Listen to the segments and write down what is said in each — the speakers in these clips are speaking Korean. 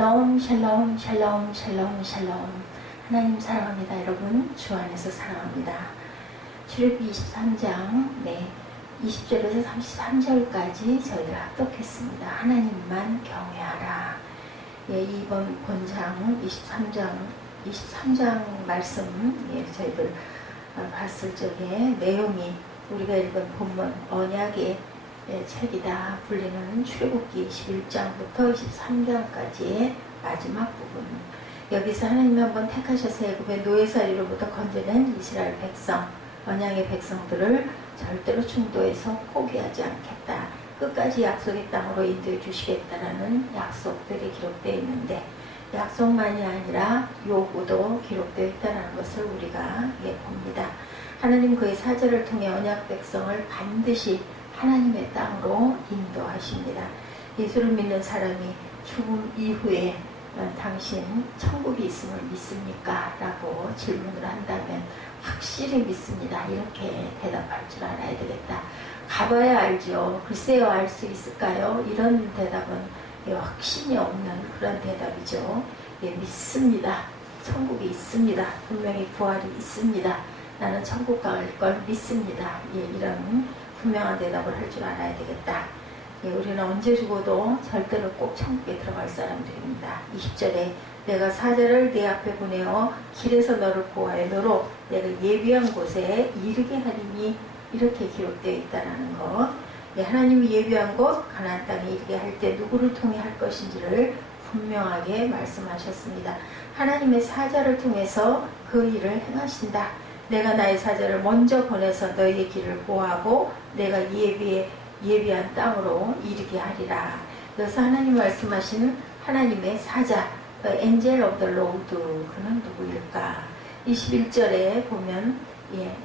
샬롬 샬롬 샬롬 샬롬 샬롬. 하나님 사랑합니다. 여러분 주 안에서 사랑합니다. 출애굽기 23장 20절에서 33절까지 저희들 합독했습니다. 하나님만 경외하라. 이번 본장 23장 말씀 저희들 봤을 적에 내용이 우리가 읽은 본문 언약의 책이다 불리는 출애굽기 21장부터 23장까지의 마지막 부분. 여기서 하나님이 한번 택하셔서 애굽의 노예살이로부터 건져낸 이스라엘 백성, 언약의 백성들을 절대로 충도에서 포기하지 않겠다. 끝까지 약속의 땅으로 인도해 주시겠다라는 약속들이 기록되어 있는데, 약속만이 아니라 요구도 기록되어 있다는 것을 우리가 봅니다. 하나님 그의 사절을 통해 언약 백성을 반드시 하나님의 땅으로 인도하십니다. 예수를 믿는 사람이 죽음 이후에 당신 천국이 있음을 믿습니까? 라고 질문을 한다면 확실히 믿습니다. 이렇게 대답할 줄 알아야 되겠다. 가봐야 알죠. 글쎄요, 알 수 있을까요? 이런 대답은 확신이 없는 그런 대답이죠. 믿습니다. 천국이 있습니다. 분명히 부활이 있습니다. 나는 천국 갈 걸 믿습니다. 이런 분명한 대답을 할 줄 알아야 되겠다. 우리는 언제 죽어도 절대로 꼭 천국에 들어갈 사람들입니다. 20절에 내가 사자를 내 앞에 보내어 길에서 너를 보호하여 너로 내가 예비한 곳에 이르게 하리니, 이렇게 기록되어 있다는 것. 하나님이 예비한 곳 가나안 땅에 이르게 할 때 누구를 통해 할 것인지를 분명하게 말씀하셨습니다. 하나님의 사자를 통해서 그 일을 행하신다. 내가 나의 사자를 먼저 보내서 너희의 길을 보호하고 내가 예비한 땅으로 이르게 하리라. 그래서 하나님 말씀하시는 하나님의 사자, The Angel of the Lord, 그는 누구일까? 21절에 보면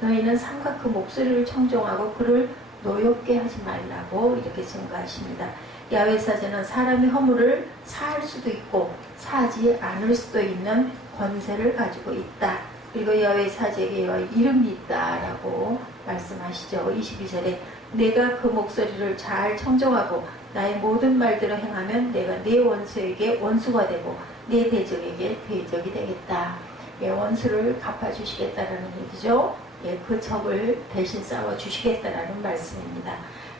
너희는 삼가 그 목소리를 청종하고 그를 노엽게 하지 말라고 이렇게 증거하십니다. 야훼 사자는 사람의 허물을 사할 수도 있고 사지 않을 수도 있는 권세를 가지고 있다. 그리고 야훼 사자에게 이름이 있다라고 말씀하시죠. 22절에 내가 그 목소리를 잘 청종하고 나의 모든 말대로 행하면 내가 내 원수에게 원수가 되고 내 대적에게 대적이 되겠다. 원수를 갚아주시겠다라는 얘기죠. 그 적을 대신 싸워주시겠다라는 말씀입니다.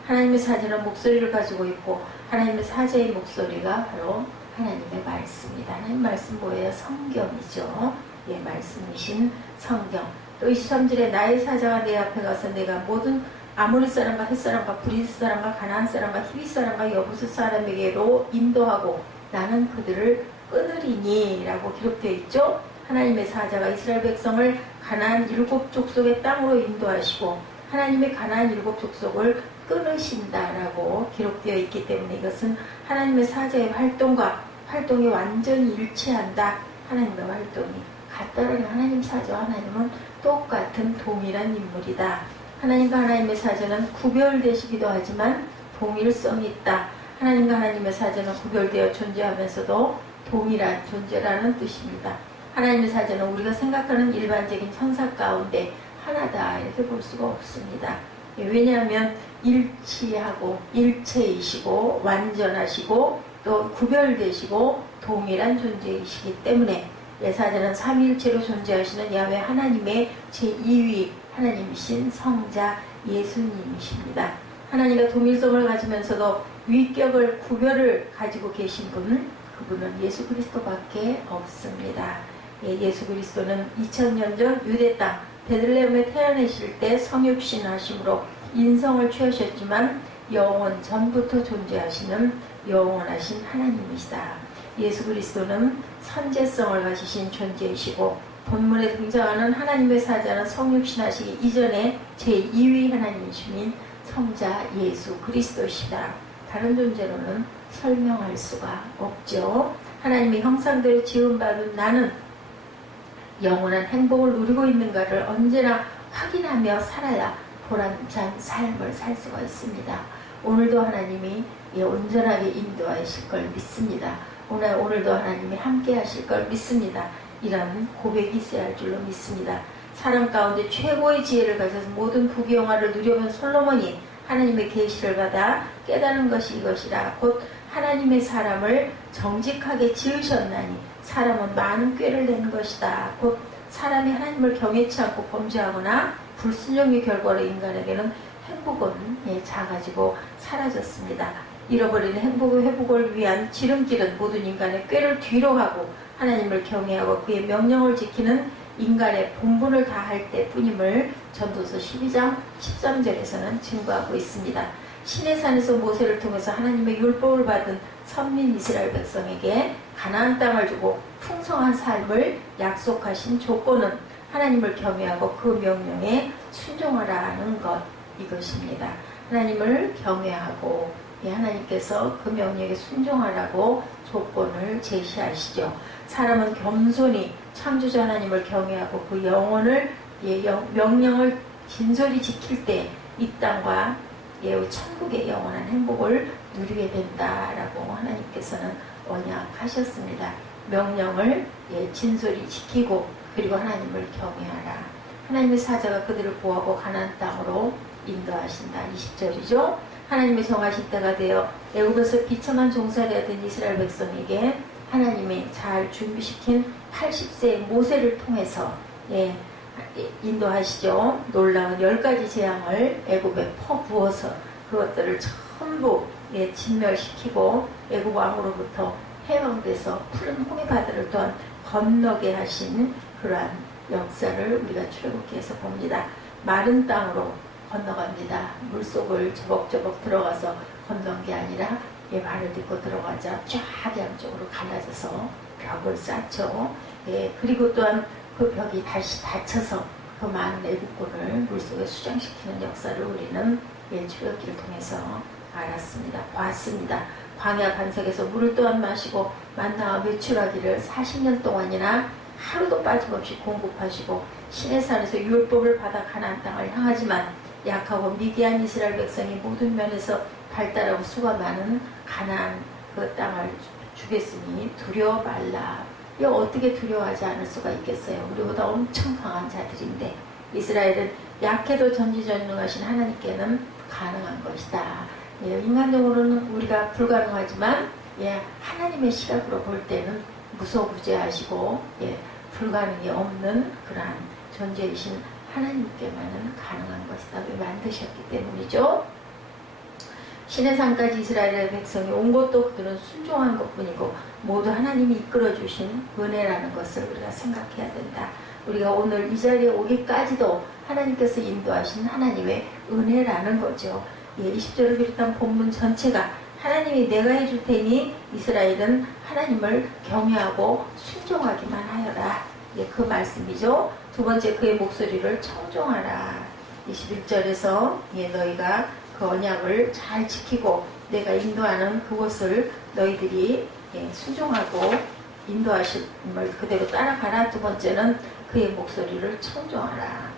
하나님의 사자는 목소리를 가지고 있고 하나님의 사자의 목소리가 바로 하나님의 말씀입니다. 하나님의 말씀 뭐예요? 성경이죠. 말씀이신 성경. 또 23절에 나의 사자가 내 앞에 가서 내가 모든 아모리 사람과 헷 사람과 브리스 사람과 가나안 사람과 히위 사람과 여부스 사람에게로 인도하고 나는 그들을 끊으리니 라고 기록되어 있죠. 하나님의 사자가 이스라엘 백성을 가나안 7족속의 땅으로 인도하시고 하나님의 가나안 7족속을 끊으신다라고 기록되어 있기 때문에 이것은 하나님의 사자의 활동이 완전히 일치한다. 하나님의 활동이 같다라는, 하나님 사자와 하나님은 똑같은 동일한 인물이다. 하나님과 하나님의 사자는 구별되시기도 하지만 동일성이 있다. 하나님과 하나님의 사자는 구별되어 존재하면서도 동일한 존재라는 뜻입니다. 하나님의 사자는 우리가 생각하는 일반적인 천사 가운데 하나다 이렇게 볼 수가 없습니다. 왜냐하면 일치하고 일체이시고 완전하시고 또 구별되시고 동일한 존재이시기 때문에 사자는 삼위일체로 존재하시는 야훼 하나님의 제2위 하나님이신 성자 예수님이십니다. 하나님과 동일성을 가지면서도 위격을 구별을 가지고 계신 분은 그분은 예수 그리스도밖에 없습니다. 예수 그리스도는 2000년 전 유대 땅 베들레헴에 태어나실 때 성육신 하심으로 인성을 취하셨지만 영원 전부터 존재하시는 영원하신 하나님이시다. 예수 그리스도는 선제성을 가지신 존재이시고 본문에 등장하는 하나님의 사자는 성육신 하시기 이전에 제2위 하나님이신 성자 예수 그리스도시다. 다른 존재로는 설명할 수가 없죠. 하나님의 형상대로 지음받은 나는 영원한 행복을 누리고 있는가를 언제나 확인하며 살아야 보람찬 삶을 살 수가 있습니다. 오늘도 하나님이 온전하게 인도하실 걸 믿습니다. 오늘도 하나님이 함께 하실 걸 믿습니다. 이런 고백이 있어야 할 줄로 믿습니다. 사람 가운데 최고의 지혜를 가져서 모든 부귀영화를 누려본 솔로몬이 하나님의 계시를 받아 깨달은 것이 이것이라 곧 하나님의 사람을 정직하게 지으셨나니 사람은 많은 꾀를 내는 것이다. 곧 사람이 하나님을 경외치 않고 범죄하거나 불순종의 결과로 인간에게는 행복은 작아지고 사라졌습니다. 잃어버린 행복의 회복을 위한 지름길은 모든 인간의 꾀를 뒤로하고 하나님을 경외하고 그의 명령을 지키는 인간의 본분을 다할 때뿐임을 전도서 12장 13절에서는 증거하고 있습니다. 신의 산에서 모세를 통해서 하나님의 율법을 받은 선민 이스라엘 백성에게 가나안 땅을 주고 풍성한 삶을 약속하신 조건은 하나님을 경외하고 그 명령에 순종하라는 것, 이것입니다. 하나님을 경외하고 하나님께서 그 명령에 순종하라고 조건을 제시하시죠. 사람은 겸손히 창조주 하나님을 경외하고 그 영혼을 명령을 진솔히 지킬 때 이 땅과 천국의 영원한 행복을 누리게 된다라고 하나님께서는 언약하셨습니다. 명령을 진솔히 지키고 그리고 하나님을 경외하라. 하나님의 사자가 그들을 보호하고 가나안 땅으로 인도하신다. 20절이죠. 하나님의 정하신 때가 되어 애굽에서 비참한 종살이 하던 이스라엘 백성에게 하나님이 잘 준비시킨 80세의 모세를 통해서 인도하시죠. 놀라운 10가지 재앙을 애굽에 퍼부어서 그것들을 전부 진멸시키고 애굽 왕으로부터 해방돼서 푸른 홍해바다를 또한 건너게 하신 그러한 역사를 우리가 출애굽기에서 봅니다. 마른 땅으로 건너갑니다. 물속을 저벅저벅 들어가서 건넌 게 아니라 발을 딛고 들어가자 쫙 양쪽으로 갈라져서 벽을 쌓죠. 그리고 또한 그 벽이 다시 닫혀서 그 많은 애국군을 물속에 수장시키는 역사를 우리는 출애굽기를 통해서 알았습니다. 봤습니다. 광야 반석에서 물을 또한 마시고 만나와 메추라기를 40년 동안이나 하루도 빠짐없이 공급하시고 신의 산에서 율법을 받아 가나안 땅을 향하지만 약하고 미개한 이스라엘 백성이 모든 면에서 발달하고 수가 많은 가나안 그 땅을 주겠으니 두려워 말라. 이거 어떻게 두려워하지 않을 수가 있겠어요? 우리보다 엄청 강한 자들인데 이스라엘은 약해도 전지전능하신 하나님께는 가능한 것이다. 인간적으로는 우리가 불가능하지만 하나님의 시각으로 볼 때는 무소부재하시고 불가능이 없는 그러한 존재이신 하나님께만은 가능한 것이다. 왜 만드셨기 때문이죠. 신의 산까지 이스라엘의 백성이 온 것도 그들은 순종한 것뿐이고 모두 하나님이 이끌어주신 은혜라는 것을 우리가 생각해야 된다. 우리가 오늘 이 자리에 오기까지도 하나님께서 인도하신 하나님의 은혜라는 거죠. 20절을 비롯한 본문 전체가 하나님이 내가 해줄 테니 이스라엘은 하나님을 경외하고 순종하기만 하여라. 그 말씀이죠. 두 번째, 그의 목소리를 청종하라. 21절에서 너희가 그 언약을 잘 지키고 내가 인도하는 그곳을 너희들이 순종하고 인도하심을 그대로 따라가라. 두 번째는 그의 목소리를 청종하라.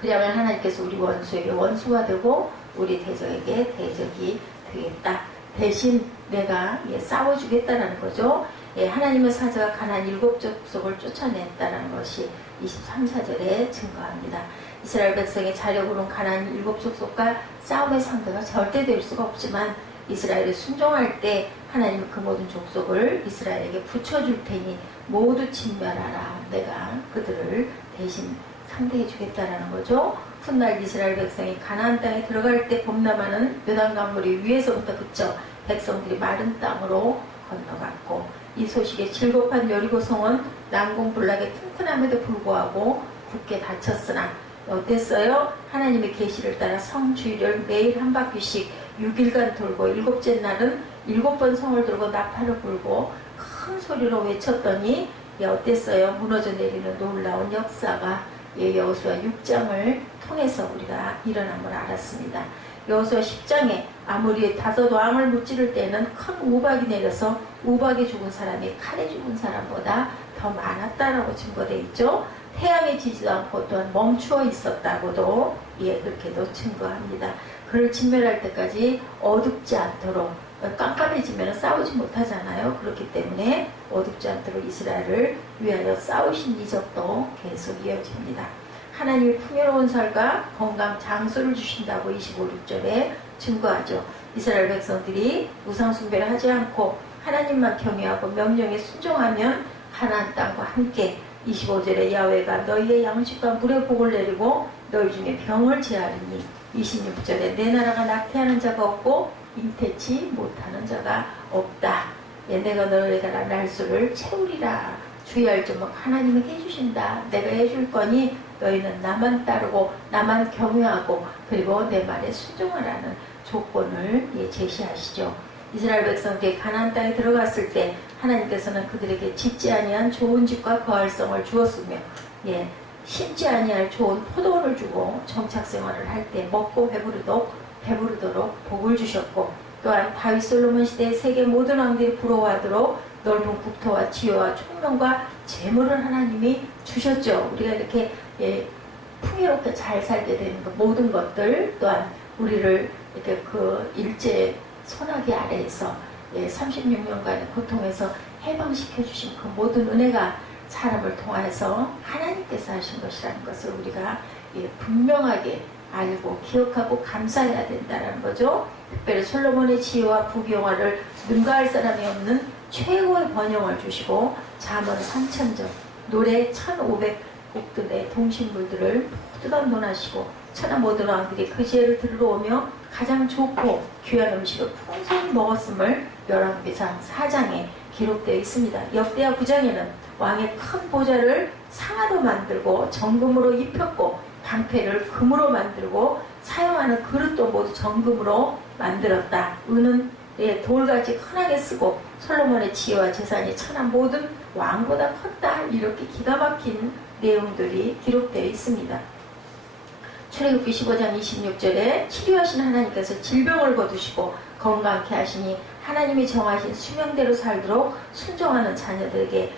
그러면 하나님께서 우리 원수에게 원수가 되고 우리 대적에게 대적이 되겠다. 대신 내가 싸워주겠다라는 거죠. 하나님의 사자가 가나안 7족속을 쫓아냈다는 것이 23, 4절에 증거합니다. 이스라엘 백성의 자력으로는 가나안 7족속과 싸움의 상대가 절대 될 수가 없지만 이스라엘이 순종할 때 하나님은 그 모든 족속을 이스라엘에게 붙여줄 테니 모두 진멸하라. 내가 그들을 대신 상대해 주겠다라는 거죠. 훗날 이스라엘 백성이 가나안 땅에 들어갈 때 범람하는 요단강물이 위에서부터 그쳐 백성들이 마른 땅으로 건너갔고 이 소식에 질겁한 여리고성은 난공불락의 튼튼함에도 불구하고 굳게 닫혔으나 어땠어요? 하나님의 계시를 따라 성 주위를 매일 한 바퀴씩 6일간 돌고 7째 날은 7번 성을 들고 나팔을 불고 큰 소리로 외쳤더니 어땠어요? 무너져 내리는 놀라운 역사가 여호수아 6장을 통해서 우리가 일어남을 알았습니다. 여호수아 10장에 아무리 5 왕을 무찌를 때는 큰 우박이 내려서 우박에 죽은 사람이 칼에 죽은 사람보다 더 많았다라고 증거되어 있죠. 태양이 지지도 않고 또한 멈추어 있었다고도 그렇게도 증거합니다. 그를 진멸할 때까지 어둡지 않도록 깜깜해지면 싸우지 못하잖아요. 그렇기 때문에 어둡지 않도록 이스라엘을 위하여 싸우신 이적도 계속 이어집니다. 하나님이 풍요로운 살과 건강 장수를 주신다고 25, 6절에 증거하죠. 이스라엘 백성들이 우상 숭배를 하지 않고 하나님만 경외하고 명령에 순종하면 가나안 땅과 함께 25절에 야훼가 너희의 양식과 물의 복을 내리고 너희 중에 병을 제하리니 26절에 내 나라가 낙태하는 자가 없고 잉태치 못하는 자가 없다. 예, 내가 너희가 날수를 채우리라. 주의할 점은 하나님은 해주신다. 내가 해줄 거니 너희는 나만 따르고 나만 경외하고 그리고 내 말에 순종하라는 조건을 제시하시죠. 이스라엘 백성들이 가나안 땅에 들어갔을 때 하나님께서는 그들에게 짓지 아니한 좋은 집과 거할성을 주었으며 심지 아니할 좋은 포도원을 주고 정착 생활을 할 때 먹고 배부르도록 복을 주셨고 또한 다윗 솔로몬 시대의 세계 모든 왕들이 부러워하도록 넓은 국토와 지혜와 총명과 재물을 하나님이 주셨죠. 우리가 이렇게 풍요롭게 잘 살게 되는 그 모든 것들 또한 우리를 이렇게 그 일제 소나기 아래에서 36년간의 고통에서 해방시켜 주신 그 모든 은혜가 사람을 통해서 하나님께서 하신 것이라는 것을 우리가 분명하게 알고 기억하고 감사해야 된다는 거죠. 특별히 솔로몬의 지혜와 부귀영화를 능가할 사람이 없는 최고의 번영을 주시고 잠언 3000점, 노래 1500곡들의 동신물들을 모두 다 논하시고 천하 모든 왕들이 그 지혜를 들으러 오며 가장 좋고 귀한 음식을 풍성히 먹었음을 열왕기상 4장에 기록되어 있습니다. 역대하 9장에는 왕의 큰 보좌를 상아로 만들고 정금으로 입혔고 방패를 금으로 만들고 사용하는 그릇도 모두 정금으로 만들었다. 은은 돌같이 흔하게 쓰고 솔로몬의 지혜와 재산이 천하 모든 왕보다 컸다. 이렇게 기가 막힌 내용들이 기록되어 있습니다. 출애굽기 15장 26절에 치료하신 하나님께서 질병을 거두시고 건강케 하시니 하나님이 정하신 수명대로 살도록 순종하는 자녀들에게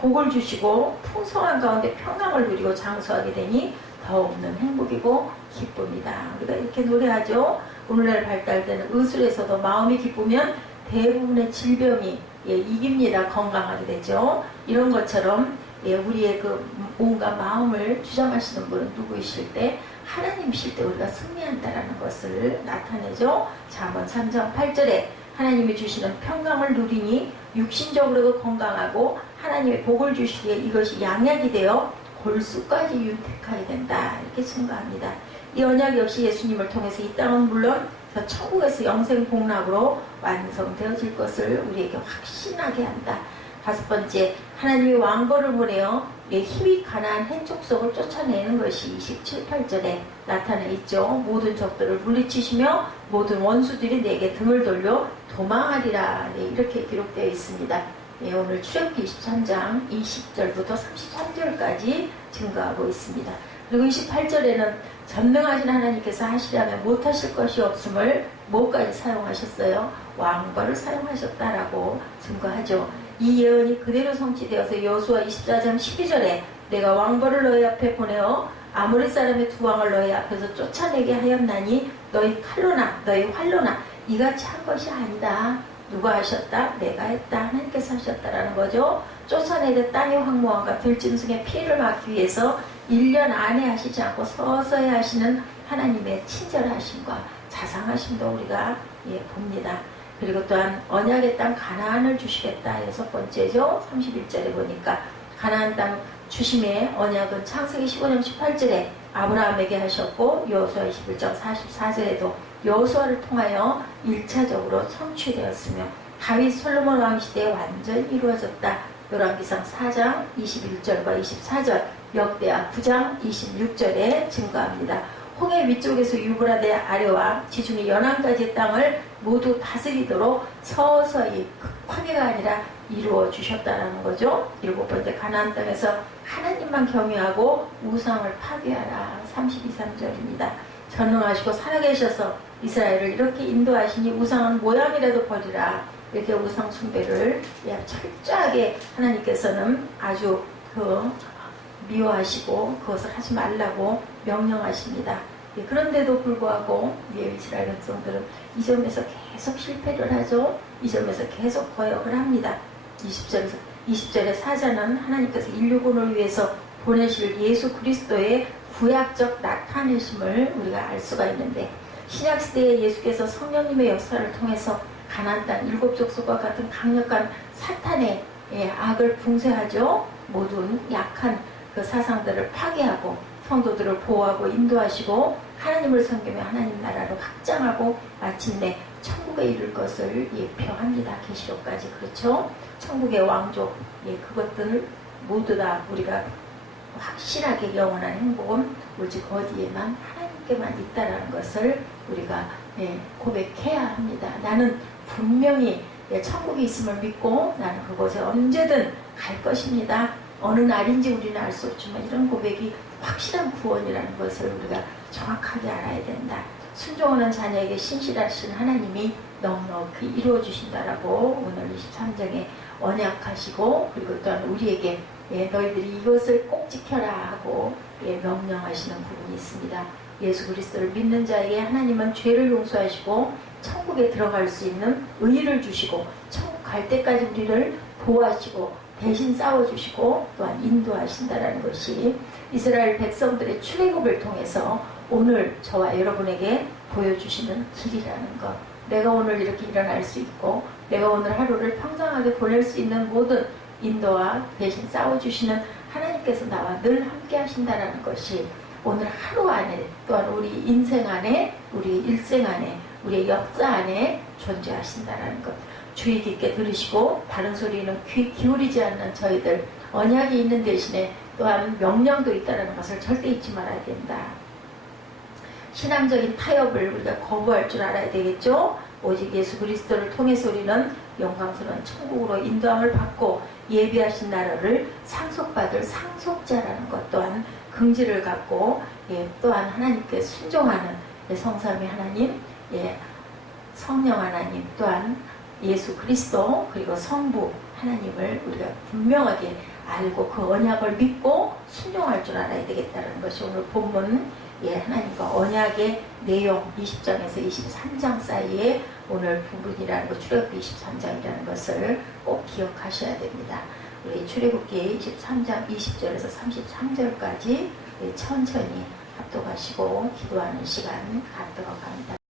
복을 주시고 풍성한 가운데 평강을 누리고 장수하게 되니 더없는 행복이고 기쁨이다. 우리가 이렇게 노래하죠. 오늘날 발달되는 의술에서도 마음이 기쁘면 대부분의 질병이 이깁니다. 건강하게 되죠. 이런 것처럼 우리의 그 몸과 마음을 주장하시는 분은 누구이실 때 하나님이실 때 우리가 승리한다라는 것을 나타내죠. 잠언 3장 8절에 하나님이 주시는 평강을 누리니 육신적으로도 건강하고 하나님의 복을 주시기에 이것이 양약이 되어 골수까지 윤택하게 된다. 이렇게 증거합니다. 이 언약 역시 예수님을 통해서 이 땅은 물론 저 천국에서 영생 복락으로 완성되어질 것을 우리에게 확신하게 한다. 5번째, 하나님이 왕벌을 보내어 힘이 가난한 한 족속을 쫓아내는 것이 27, 8절에 나타나 있죠. 모든 적들을 물리치시며 모든 원수들이 내게 등을 돌려 도망하리라. 이렇게 기록되어 있습니다. 오늘 출애굽기 23장 20절부터 33절까지 증거하고 있습니다. 그리고 28절에는 전능하신 하나님께서 하시려면 못하실 것이 없음을 뭐까지 사용하셨어요? 왕벌을 사용하셨다라고 증거하죠. 이 예언이 그대로 성취되어서 여호수아 24장 12절에 내가 왕벌을 너희 앞에 보내어 아모리 사람의 두 왕을 너희 앞에서 쫓아내게 하였나니 너희 칼로나 너희 활로나 이같이 한 것이 아니다. 누가 하셨다? 내가 했다. 하나님께서 하셨다라는 거죠. 쫓아내듯 땅의 황무함과 들짐승의 피해를 막기 위해서 1년 안에 하시지 않고 서서히 하시는 하나님의 친절하심과 자상하심도 우리가 봅니다. 그리고 또한 언약의 땅 가나안을 주시겠다. 6번째죠. 31절에 보니까 가나안 땅 주심의 언약은 창세기 15장 18절에 아브라함에게 하셨고 여호수아 21장 44절에도 여호수아를 통하여 1차적으로 성취되었으며 다윗 솔로몬 왕 시대에 완전히 이루어졌다. 열왕기상 4장 21절과 24절 역대하 9장 26절에 증거합니다. 홍해 위쪽에서 유브라데 아래와 지중해 연안까지의 땅을 모두 다스리도록 서서히 급하게가 아니라 이루어 주셨다는 거죠. 7번째, 가나안 땅에서 하나님만 경외하고 우상을 파괴하라. 32, 3절입니다. 전능하시고 살아계셔서 이스라엘을 이렇게 인도하시니 우상은 모양이라도 버리라. 이렇게 우상 숭배를 철저하게 하나님께서는 아주 미워하시고 그것을 하지 말라고 명령하십니다. 그런데도 불구하고 이스라엘 백성들은 이 점에서 계속 실패를 하죠. 이 점에서 계속 거역을 합니다. 20절에 사자는 하나님께서 인류군을 위해서 보내실 예수 그리스도의 구약적 나타내심을 우리가 알 수가 있는데 신약시대에 예수께서 성령님의 역사를 통해서 가나안 땅 일곱 족속과 같은 강력한 사탄의 악을 붕괴하죠. 모든 약한 그 사상들을 파괴하고 성도들을 보호하고 인도하시고 하나님을 섬기며 하나님 나라로 확장하고 마침내 천국에 이를 것을 예표합니다. 계시록까지 그렇죠. 천국의 왕족 그것들 모두 다 우리가 확실하게 영원한 행복은 오직 어디에만 하나님께만 있다라는 것을 우리가 고백해야 합니다. 나는 분명히 천국이 있음을 믿고 나는 그곳에 언제든 갈 것입니다. 어느 날인지 우리는 알 수 없지만 이런 고백이 확실한 구원이라는 것을 우리가 정확하게 알아야 된다. 순종하는 자녀에게 신실하신 하나님이 넉넉히 이루어 주신다라고 오늘 23장에 언약하시고 그리고 또한 우리에게 너희들이 이것을 꼭 지켜라 하고 명령하시는 부분이 있습니다. 예수 그리스도를 믿는 자에게 하나님은 죄를 용서하시고 천국에 들어갈 수 있는 의의를 주시고 천국 갈 때까지 우리를 보호하시고 대신 싸워주시고 또한 인도하신다라는 것이 이스라엘 백성들의 출애굽을 통해서 오늘 저와 여러분에게 보여주시는 길이라는 것. 내가 오늘 이렇게 일어날 수 있고 내가 오늘 하루를 평정하게 보낼 수 있는 모든 인도와 대신 싸워주시는 하나님께서 나와 늘 함께 하신다는 것이 오늘 하루 안에 또한 우리 인생 안에 우리 일생 안에 우리의 역사 안에 존재하신다는 것. 주의 깊게 들으시고 다른 소리는 귀 기울이지 않는 저희들 언약이 있는 대신에 또한 명령도 있다는 것을 절대 잊지 말아야 된다. 신앙적인 타협을 우리가 거부할 줄 알아야 되겠죠. 오직 예수 그리스도를 통해서 우리는 영광스러운 천국으로 인도함을 받고 예비하신 나라를 상속받을 상속자라는 것 또한 긍지를 갖고 또한 하나님께 순종하는 성삼위 하나님, 성령 하나님 또한 예수 그리스도 그리고 성부 하나님을 우리가 분명하게 알고 그 언약을 믿고 순종할 줄 알아야 되겠다는 것이 오늘 본문 하나님과 언약의 내용 20장에서 23장 사이에 오늘 부분이라는 것 출애굽기 23장이라는 것을 꼭 기억하셔야 됩니다. 우리 출애굽기 23장 20절에서 33절까지 천천히 합독하시고 기도하는 시간 갖도록 합니다.